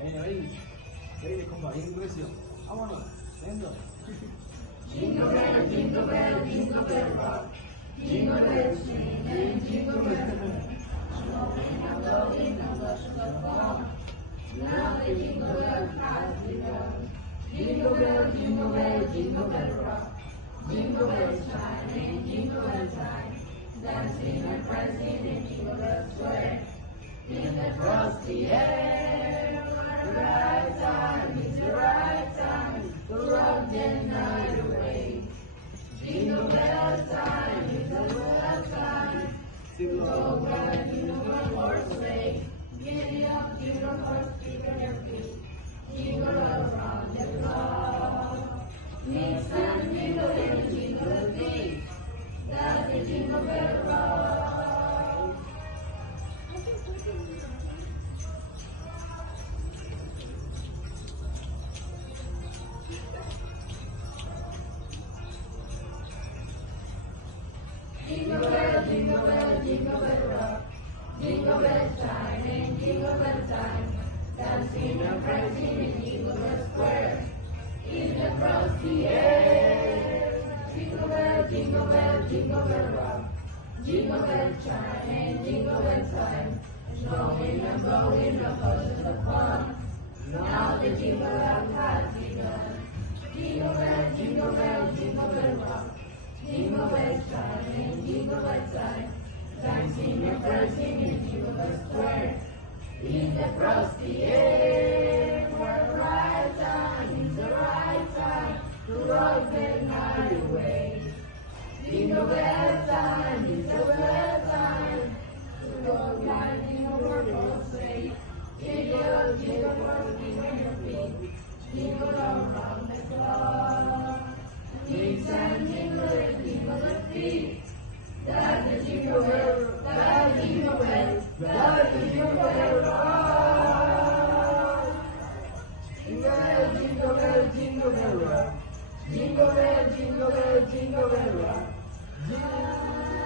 Ahí, ahí, compa, ahí en precio. Vámonos, venga. Jingle bell rock. Jingle bells swing and jingle bells. Snowing and blowing and bushels of fun. Now the jingle bell has begun. Jingle bell rock. Jingle bells chime and jingle bell time. Dancing and prancing in Jingle Bell Square. In the frosty air, what a right time, it's the right time to rock the night away. Jingle bell time, it's the bell time to go ride in the one-horse sleigh. Giddy up, jingle horse, keep on your feet. Jingle around the clock. Mix and jingle and jingle the beat. That's the Jingle Bell Rock. Jingle bell rock. Jingle bell chime and jingle bell time. Dancing and prancing in Jingle Bell Square. In the frosty air. Jingle bell rock. Jingle bell chime and jingle bell time. Snowing and blowing the bushels of fun. Now the jingle bell has begun. Jingle bell rock. Jingle bell chime and jingle bell time. Dancing and prancing in Jingle Bell Square. In the frosty air. What a right time, it's the right time to rock the night away. Jingle bell time, it's the bell time to go riding over the sleigh. Jingle, jingle, jingle on your feet. Jingle around the clock. Mix and jingle the feet. That's the jingle bell, that's the jingle bell, that's the jingle bell rock. Jingle bell rock. Jingle bell rock. Jingle.